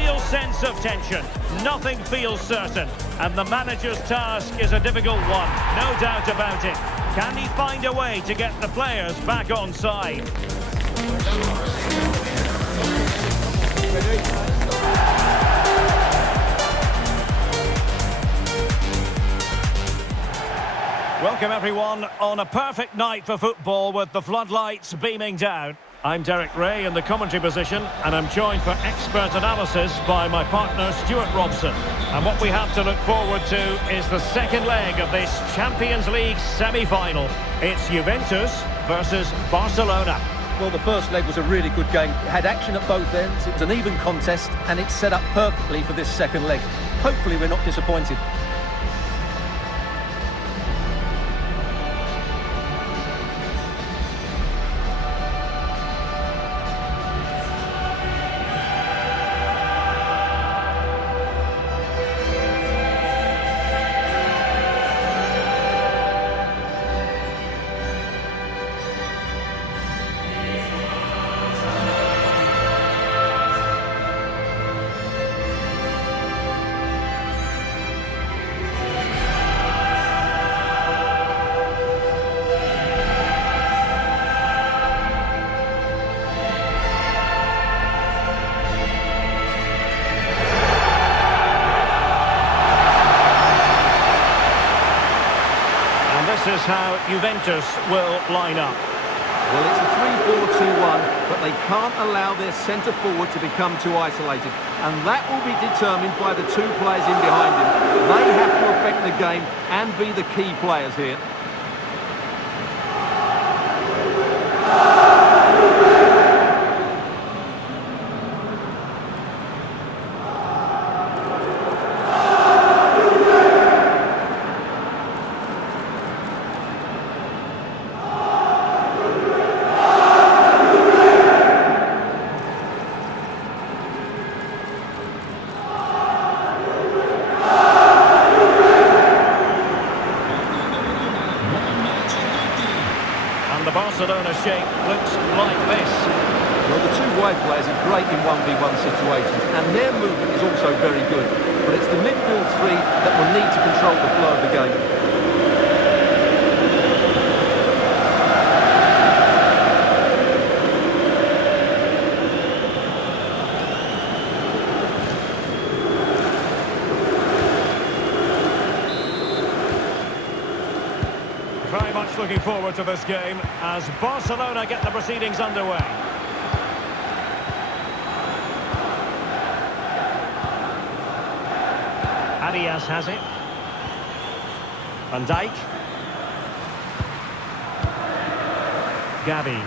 real sense of tension. Nothing feels certain. And the manager's task is a difficult one, no doubt about it. Can he find a way to get the players back on side? Welcome everyone on a perfect night for football with the floodlights beaming down. I'm Derek Ray in the commentary position and I'm joined for expert analysis by my partner Stuart Robson. And what we have to look forward to is the second leg of this Champions League semi-final. It's Juventus versus Barcelona. Well, the first leg was a really good game. It had action at both ends, it was an even contest and it's set up perfectly for this second leg. Hopefully we're not disappointed. This is how Juventus will line up. Well, it's a 3-4-2-1, but they can't allow their centre-forward to become too isolated. And that will be determined by the two players in behind him. They have to affect the game and be the key players here. The Barcelona shape looks like this. Well, the two wide players are great in 1v1 situations, and their movement is also very good. But it's the midfield three that will need to control the flow of the game. Very much looking forward to this game as Barcelona get the proceedings underway. Arias has it. Van Dijk. Gavi.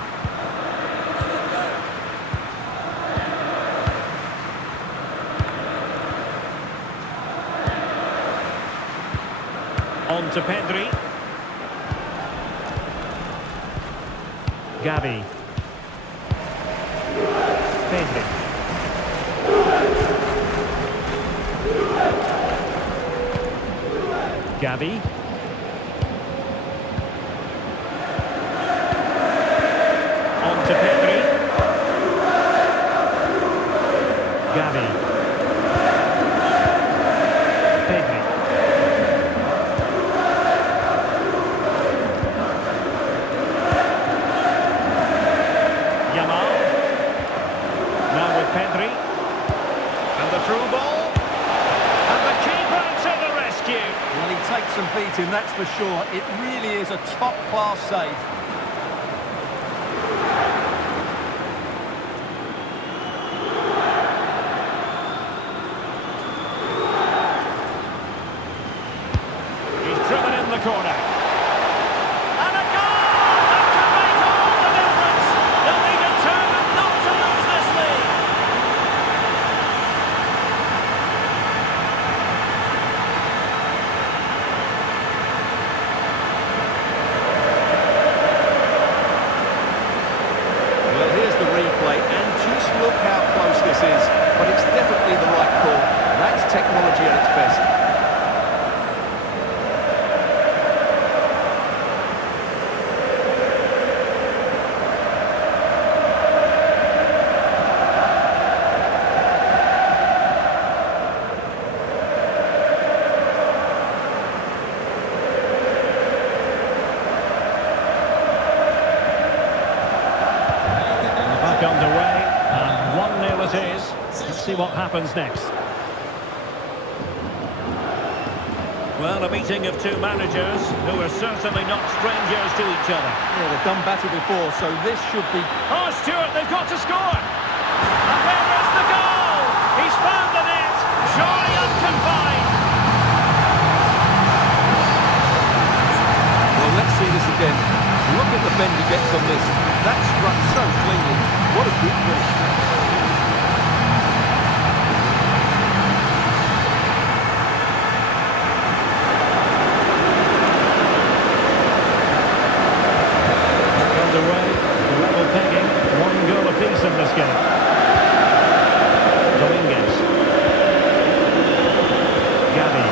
On to Pedri. Gavi. Pedri. Gavi. On to Pedri. Gavi. Pedri. Now with Pedri. And the through ball. And the keeper to the rescue. Well, he takes some beating, that's for sure. It really is a top-class save. He's driven in the corner. And a goal! That can make all the difference. They'll be determined not to lose this league. Well, here's the replay, and just look how close this is. But it's definitely the right call. That's technology at its best. underway, and 1-0 it is. Let's see what happens next. Well, a meeting of two managers who are certainly not strangers to each other. Yeah, they've done battle before, so this should be... Oh, Stuart, they've got to score! And there is the goal! He's found the net! Surely unconfined! Well, let's see this again. Look at the bend he gets on this. That struck so cleanly. What a good finish. Underway, level pegging, 1 goal apiece in this game. Dominguez. Gavi.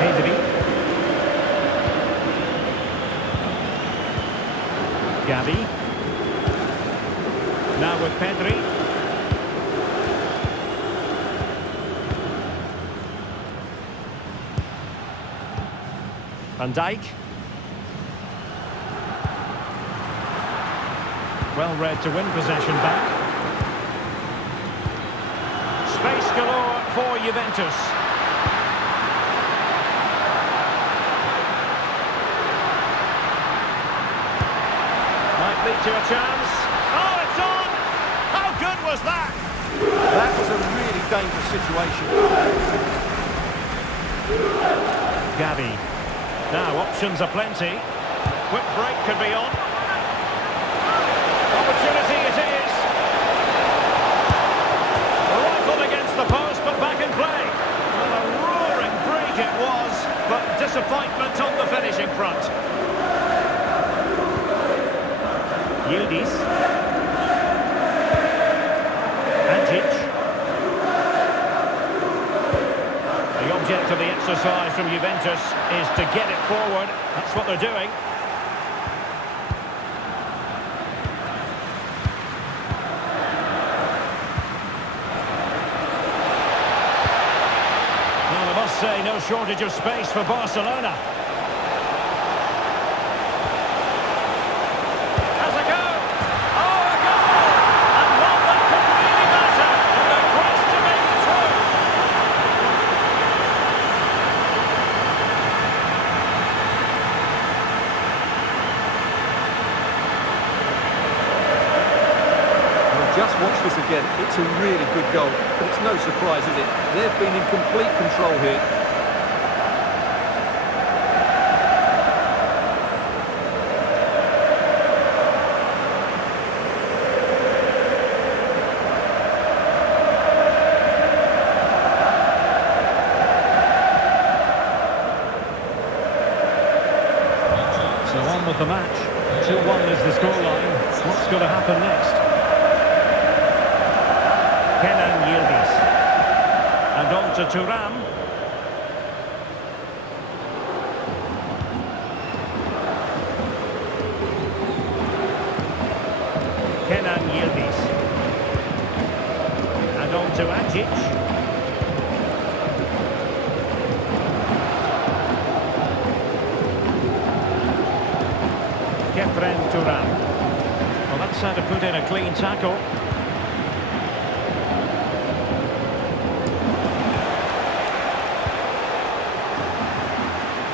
Pedri. Gavi. Now with Pedri. Van Dijk. Well read to win possession back. Space galore for Juventus. Might lead to a chance. Oh, it's on! How good was that? That was a really dangerous situation. Gavi. Now options are plenty. Quick break could be on. Opportunity it is. Rifled against the post, but back in play. Well, a roaring break it was, but disappointment on the finishing front. Yildiz. Antic. The object of the exercise from Juventus is to get it forward. That's what they're doing. Say no shortage of space for Barcelona. Has a go! Oh, a goal! And one that could really matter. And the quest to make it through. Well, just watch this again. It's a really good goal, but it's no surprise, is it? They've been in complete control here. So on with the match. 2-1 is the scoreline. What's going to happen next? Kenan Yildiz. And on to Thuram. Kenan Yildiz. And on to Antic. Thuram. Well, that's how to put in a clean tackle.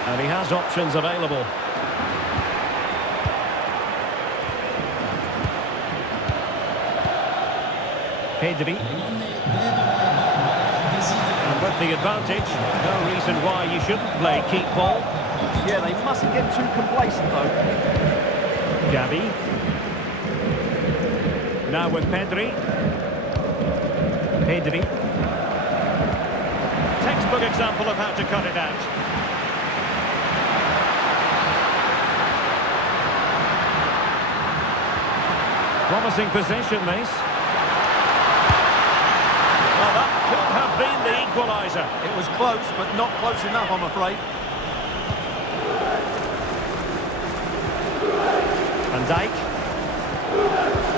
And he has options available. Pedri. And with the advantage, no reason why you shouldn't play keep ball. Yeah, they mustn't get too complacent, though. Gavi. Now with Pedri. Pedri. Textbook example of how to cut it out. Promising possession, this. Well, that could have been the equaliser. It was close, but not close enough, I'm afraid. Van Dijk.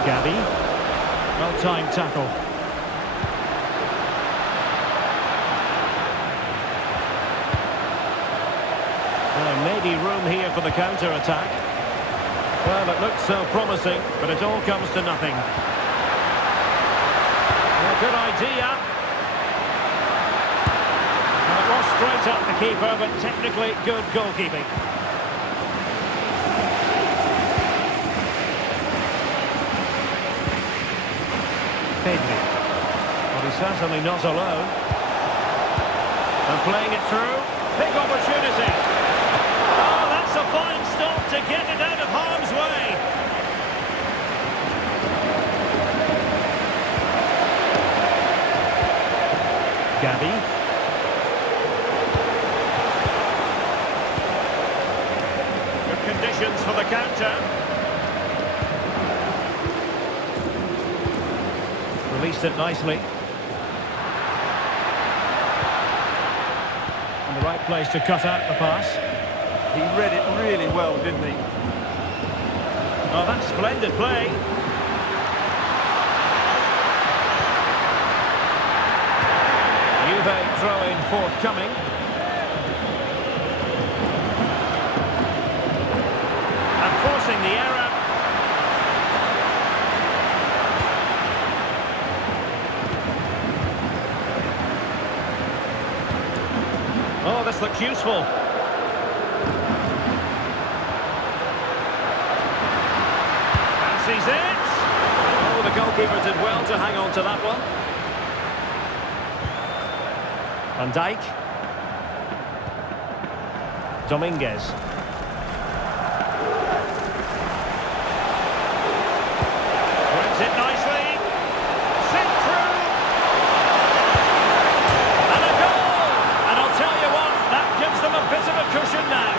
Gavi. Well-timed tackle. Well, maybe room here for the counter-attack. Well, it looks so promising, but it all comes to nothing. Well, good idea. Well, it was straight at the keeper, but technically good goalkeeping. Pedri. Well, he's certainly not alone. And playing it through. Big opportunity. Oh, that's a fine stop to get it out of harm's way. Gavi. Good conditions for the counter. Released it nicely. And the right place to cut out the pass. He read it really well, didn't he? Oh, that's splendid play. Juve throw-in forthcoming. And forcing the error. Oh, this looks useful. Fancies it. Oh, the goalkeeper did well to hang on to that one. Van Dijk. Dominguez. Brings it nicely. Sent through. And a goal! And I'll tell you what, that gives them a bit of a cushion now.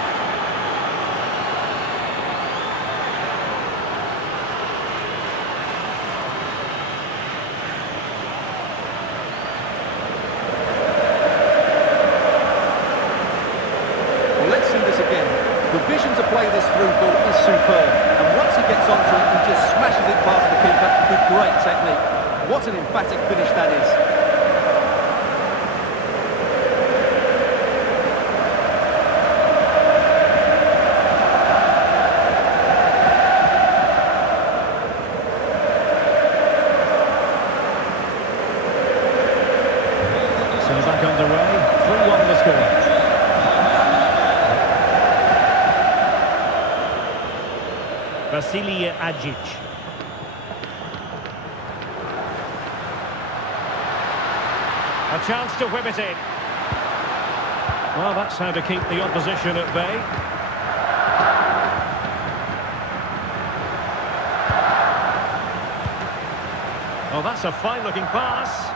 The vision to play this through ball is superb, and once he gets onto it, he just smashes it past the keeper with great technique. What an emphatic finish that is. So back underway, 3-1 the score. Vasilije Agic. A chance to whip it in. Well, that's how to keep the opposition at bay. Oh, that's a fine-looking pass.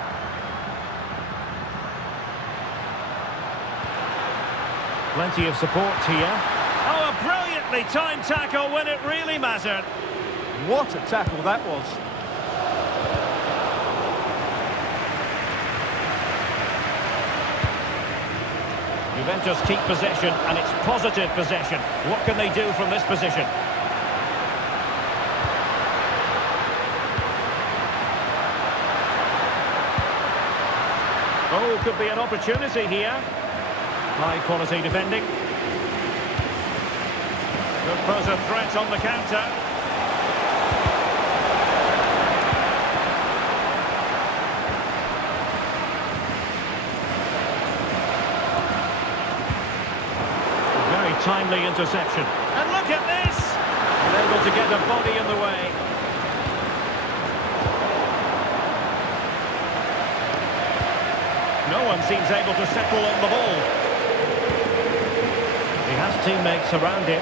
Plenty of support here. Oh, a brilliantly timed tackle when it really mattered. What a tackle that was. Juventus keep possession, and it's positive possession. What can they do from this position? Oh, could be an opportunity here. High quality defending. Could pose a threat on the counter. Very timely interception. And look at this! And able to get a body in the way. No one seems able to settle on the ball. He has teammates around him.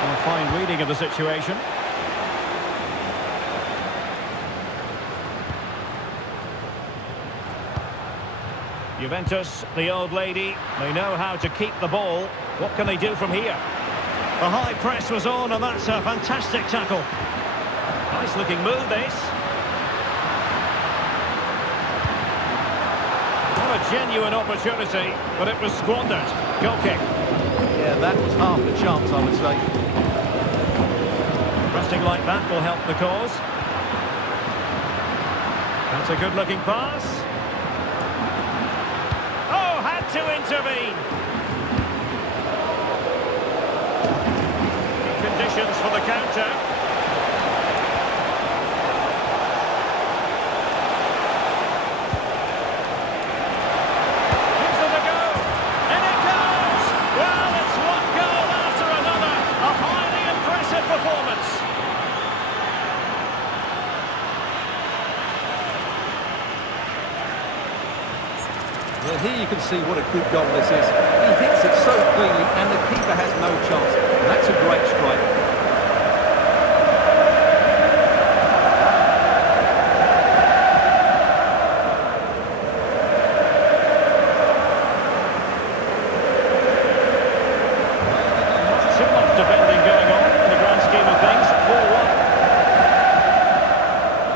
And a fine reading of the situation. Juventus, the old lady, they know how to keep the ball. What can they do from here? The high press was on, and that's a fantastic tackle. Nice looking move, this. A genuine opportunity, but it was squandered. Goal kick. Yeah, that was half the chance, I would say. Resting like that will help the cause. That's a good-looking pass. Oh, had to intervene. options for the counter. Gives it a go. And it goes! Well, it's one goal after another. A highly impressive performance. Well, here you can see what a good goal this is. He hits it so cleanly and the keeper has no chance. That's a great strike. Not too much defending going on in the grand scheme of things.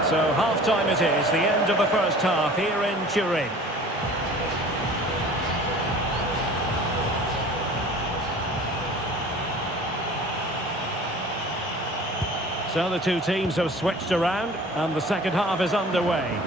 4-1. So half-time it is, the end of the first half here in Turin. So the two teams have switched around and the second half is underway.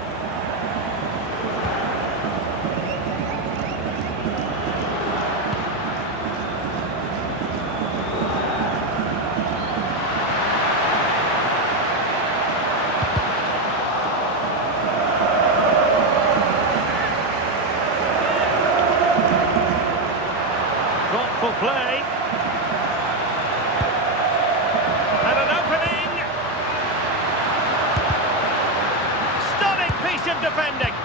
Thoughtful play. And an opening. Stunning piece of defending.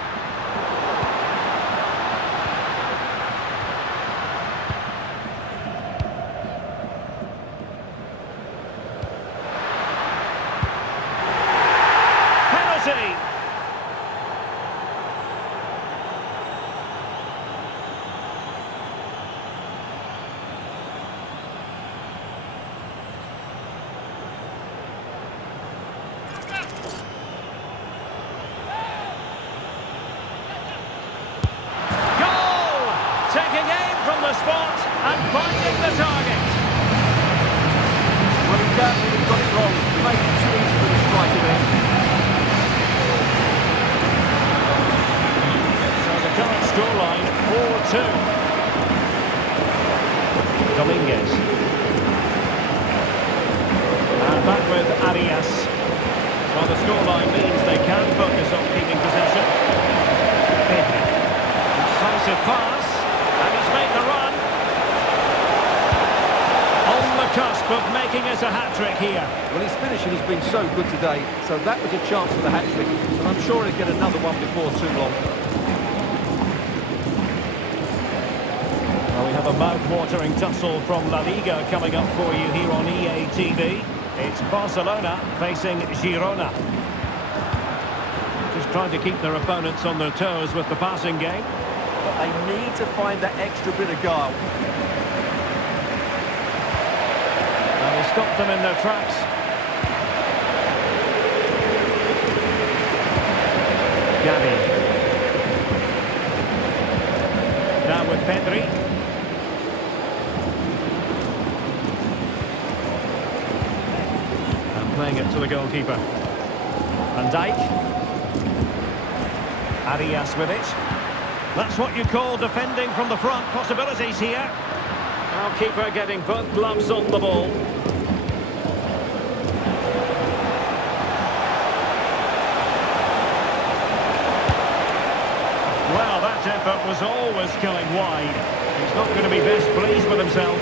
Penalty. Taking aim from the spot and finding the target. Well, he doubtfully got it wrong. He made it too easy for the striker there. So the current scoreline, 4-2. Dominguez. And back with Arias. Well, the scoreline means they can focus on keeping possession. Pedri. Decisive pass. And he's made the run. On the cusp of making it a hat-trick here. Well, his finishing has been so good today, so that was a chance for the hat-trick. And I'm sure he'll get another one before too long. Well, we have a mouth-watering tussle from La Liga coming up for you here on EA TV. It's Barcelona facing Girona. Just trying to keep their opponents on their toes with the passing game. But they need to find that extra bit of guile. And they stop them in their tracks. Gavi. Now with Pedri. And playing it to the goalkeeper. Van Dijk. Arias with it. That's what you call defending from the front. Possibilities here. Now keeper getting both gloves on the ball. Well, that effort was always going wide. He's not going to be best pleased with himself.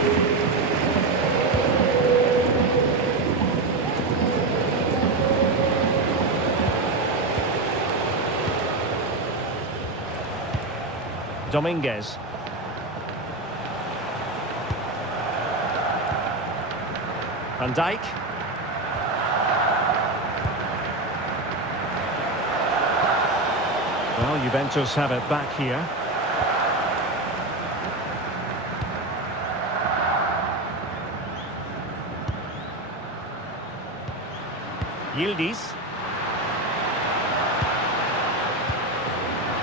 Dominguez. Van Dijk. Well, Juventus have it back here. Yildiz.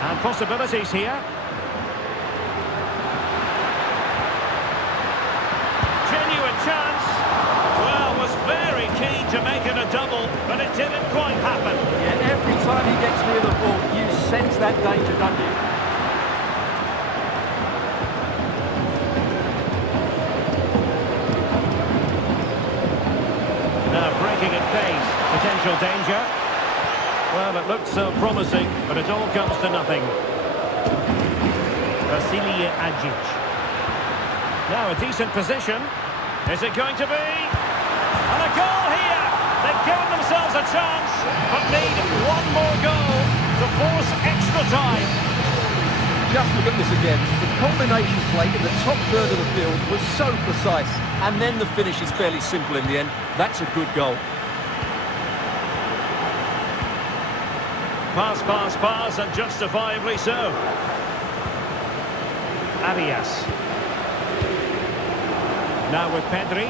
And possibilities here. Genuine chance. Well, was very keen to make it a double, but it didn't quite happen. Yeah, every time he gets near the ball, you sense that danger, don't you? attacking at pace. Potential danger. Well, it looked so promising, but it all comes to nothing. Vasilije Ajic. Now a decent position. Is it going to be? And a goal here! They've given themselves a chance, but need one more goal to force extra time. Just look at this again. The combination play in the top third of the field was so precise. And then the finish is fairly simple in the end. That's a good goal. Pass, pass, pass, and justifiably so. Arias. Now with Pedri.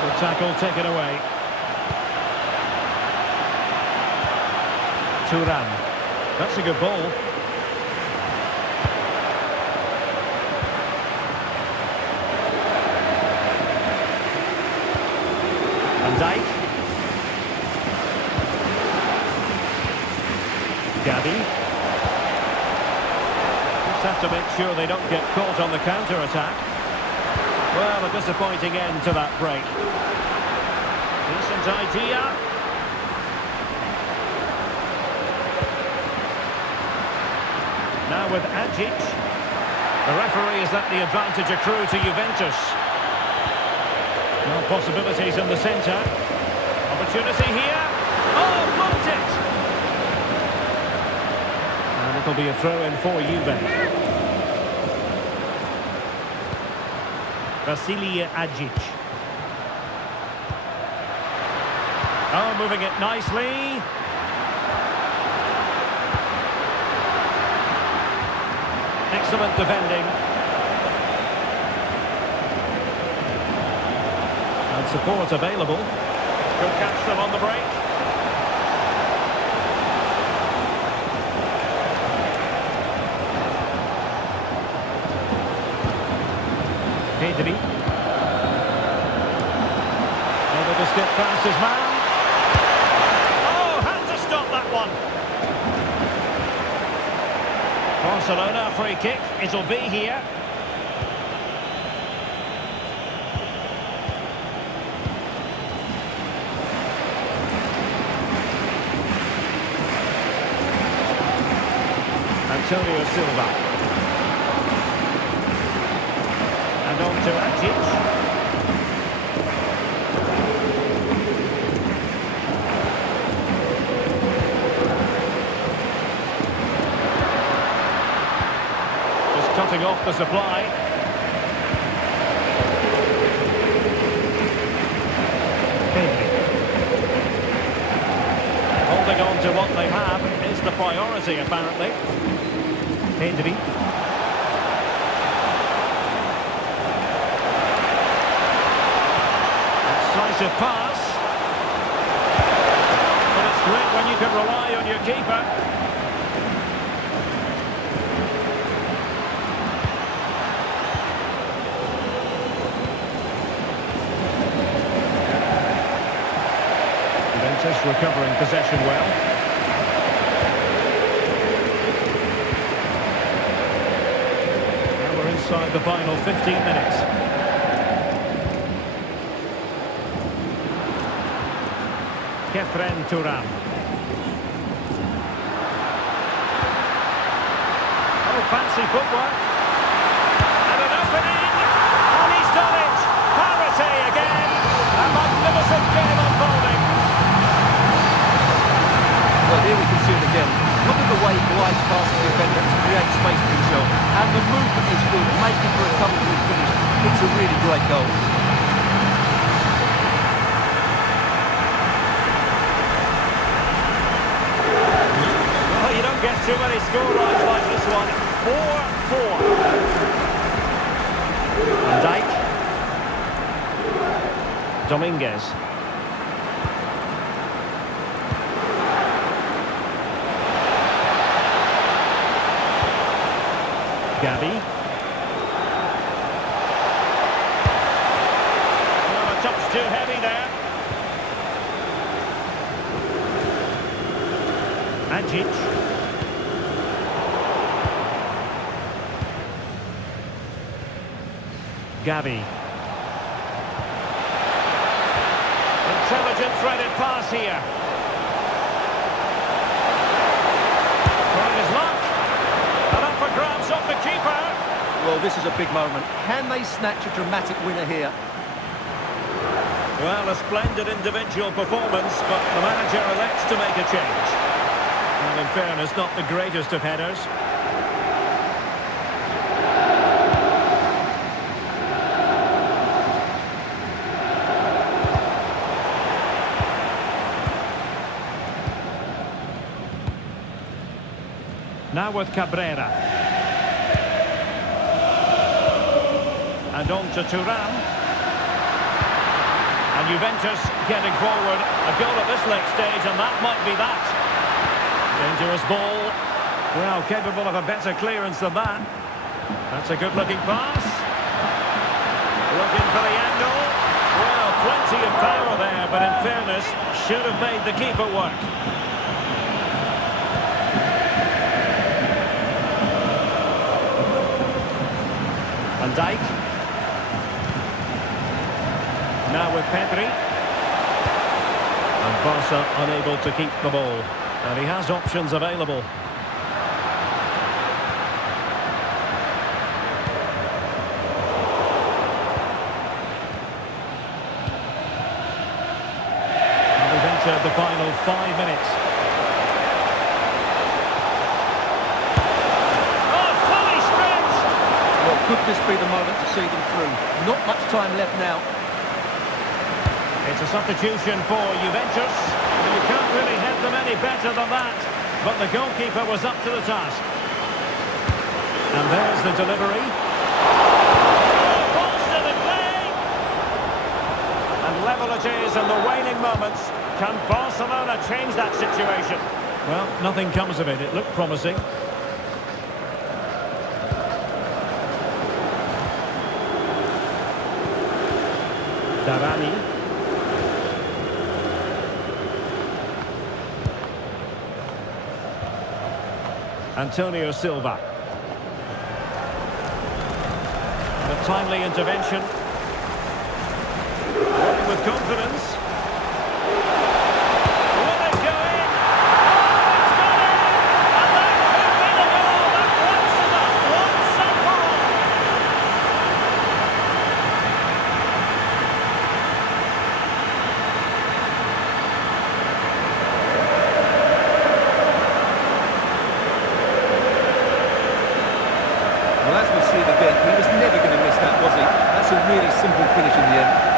The tackle taken away. Thuram. That's a good ball. Van Dijk. Gabi. Just have to make sure they don't get caught on the counter-attack. Well, a disappointing end to that break. Decent idea. Now with Ajic. The referee has let the advantage accrue to Juventus. No possibilities in the centre. Opportunity here. Oh, blocked it! And it'll be a throw-in for Juve. Vasilije Ajic. Oh, moving it nicely. Excellent defending. And support available. Could catch them on the break. Pedri. Able to skip past his man. Oh, had to stop that one. Barcelona free kick. It'll be here. Antonio Silva. And on to Ajic. Just cutting off the supply. Pedri. Holding on to what they have is the priority, apparently. Pedri. Decisive pass. But it's great when you can rely on your keeper. Juventus recovering possession well. Inside the final 15 minutes. Thuram. Oh, fancy footwork. And an opening. And he's done it. Parity again. A magnificent game unfolding. Well, here we can see it again. Look at the way he glides past the defender to create space for himself. And the movement is good, making for a comfortable finish. It's a really great goal. Well, you don't get too many scorelines like this one. 4-4. Van Dijk. Dominguez. Gabi. Oh, a touch too heavy there. Ajic. Gavi. Intelligent threaded pass here. Trying his luck. And up for grabs off the keeper. Well, this is a big moment. Can they snatch a dramatic winner here? Well, a splendid individual performance, but the manager elects to make a change. And in fairness, not the greatest of headers. Now with Cariera. And on to Thuram. And Juventus getting forward. A goal at this late stage, and that might be that. Dangerous ball. Well, capable of a better clearance than that. That's a good-looking pass. Looking for the angle. Well, plenty of power there, but in fairness, should have made the keeper work. Van Dijk. Now with Pedri. And Barca unable to keep the ball. And he has options available. And we've entered the final 5 minutes. Could this be the moment to see them through? Not much time left now. It's a substitution for Juventus. You can't really head them any better than that. But the goalkeeper was up to the task. And there's the delivery. Balls to the play! And level it is in the waning moments. Can Barcelona change that situation? Well, nothing comes of it. It looked promising. Davani. Antonio Silva. And a timely intervention. Working with confidence. Will it go in? Oh, it's gone in! And that could be the goal that wins them up once and for all. Well, as we see it again, he was never going to miss that, was he? That's a really simple finish in the end.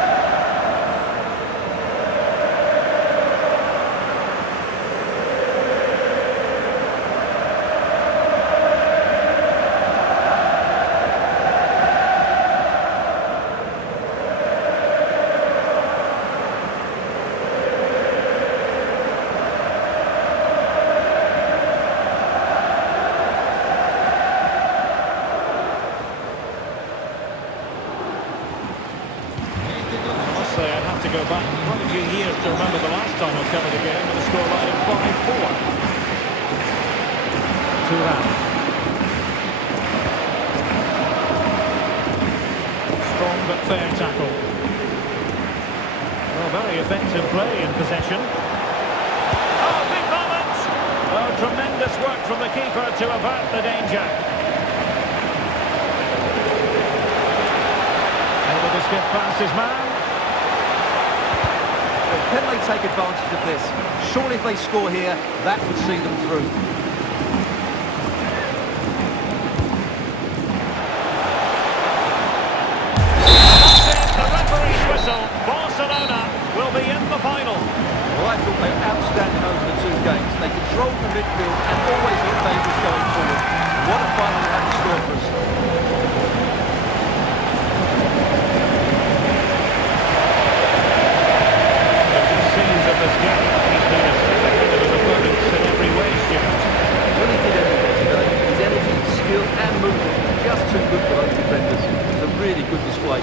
To go back quite a few years to remember the last time I covered a game with a scoreline of 5-4. Thuram. Strong but fair tackle. Well, very effective play in possession. Oh, big moment! Oh, tremendous work from the keeper to avert the danger. Able to skip past his man. Can they take advantage of this? Surely if they score here, that would see them through. That's it, the referee's whistle. Barcelona will be in the final. Well, I thought they were outstanding over the two games. They controlled the midfield and always looked dangerous going forward. What a final they had in store for us. This game, he's been a step ahead of his opponents in every way, Stuart. Well, he did everything today. His energy, skill and movement, just too good for those defenders. It was a really good display.